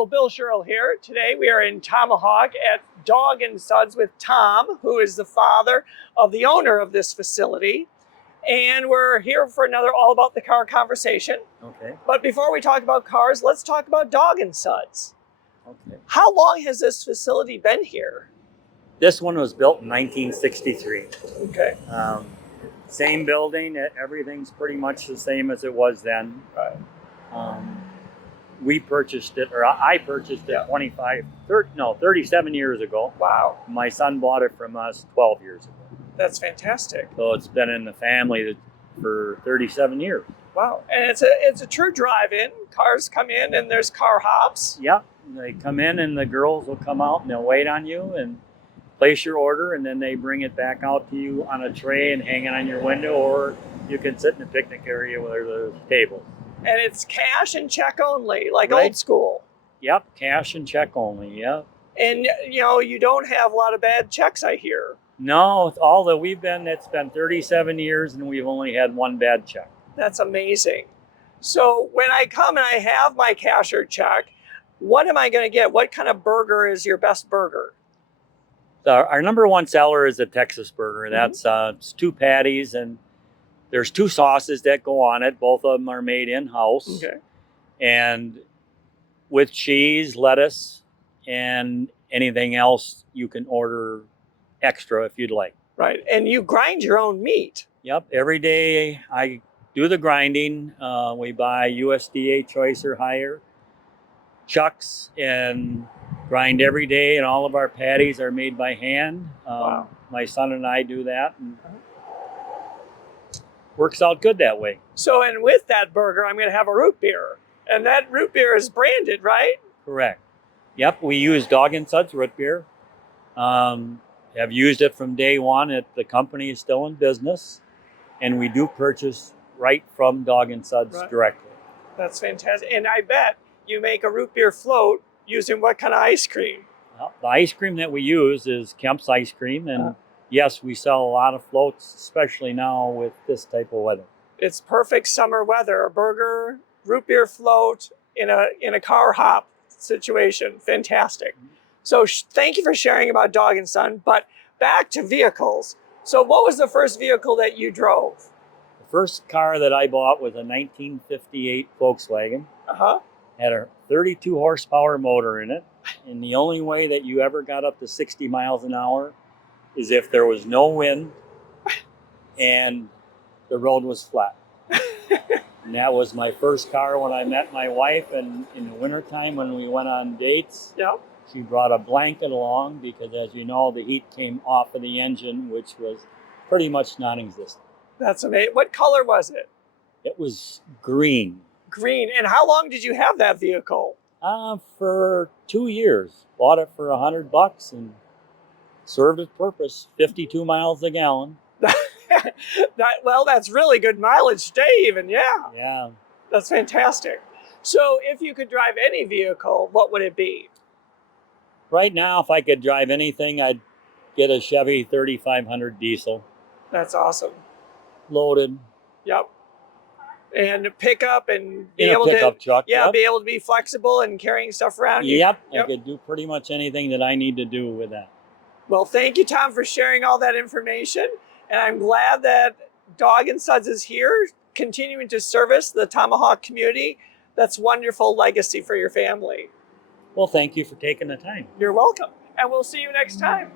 Hello, Bill Sherrill here. Today we are in Tomahawk at Dog N Suds with Tom, who is the father of the owner of this facility. And we're here for another All About the Car conversation. Okay. But before we talk about cars, let's talk about Dog N Suds. Okay. How long has this facility been here? This one was built in 1963. Okay. Same building. Everything's pretty much the same as it was then. Right. We purchased it, or I purchased it 37 years ago. Wow. My son bought it from us 12 years ago. That's fantastic. So it's been in the family for 37 years. Wow. And it's a true drive-in. Cars come in and there's Carhops. Yep. They come in and the girls will come out and they'll wait on you and place your order, and then they bring it back out to you on a tray and hang it on your window, or you can sit in the picnic area where there's tables. And it's cash and check only, like Right. old school. Yep, cash and check only, yep. And, you don't have a lot of bad checks, I hear. No, all that it's been 37 years and we've only had one bad check. That's amazing. So when I come and I have my cash or check, what am I going to get? What kind of burger is your best burger? Our number one seller is a Texas burger. That's it's 2 patties, and there's 2 sauces that go on it. Both of them are made in-house. Okay. And with cheese, lettuce, and anything else you can order extra if you'd like. Right. And you grind your own meat. Yep. Every day I do the grinding. We buy USDA choice or higher chucks and grind every day, and all of our patties are made by hand. Wow. My son and I do that, and works out good that way. So, and with that burger, I'm going to have a root beer. And that root beer is branded, right? Correct. Yep, we use Dog N Suds root beer. Have used it from day one. The company is still in business, and we do purchase right from Dog N Suds directly. That's fantastic. And I bet you make a root beer float using what kind of ice cream? Well, the ice cream that we use is Kemp's ice cream, and yes, we sell a lot of floats, especially now with this type of weather. It's perfect summer weather. A burger, root beer float in a car hop situation. Fantastic. So thank you for sharing about Dog N Son, but back to vehicles. So what was the first vehicle that you drove? The first car that I bought was a 1958 Volkswagen. Had a 32 horsepower motor in it, and the only way that you ever got up to 60 miles an hour is if there was no wind and the road was flat. And that was my first car when I met my wife, and in the wintertime when we went on dates, she brought a blanket along because, as you know, the heat came off of the engine, which was pretty much non-existent. That's amazing. What color was it? It was green. Green. And how long did you have that vehicle? For 2 years. Bought it for $100 and served its purpose. 52 miles a gallon. That's really good mileage today even, yeah. Yeah. That's fantastic. So if you could drive any vehicle, what would it be? Right now, if I could drive anything, I'd get a Chevy 3500 diesel. That's awesome. Loaded. Yep. And pick up and be In able a pickup truck. be Yep. able to be flexible and carrying stuff around. Yep. I could do pretty much anything that I need to do with that. Well, thank you, Tom, for sharing all that information. And I'm glad that Dog N Suds is here, continuing to service the Tomahawk community. That's wonderful legacy for your family. Well, thank you for taking the time. You're welcome. And we'll see you next time.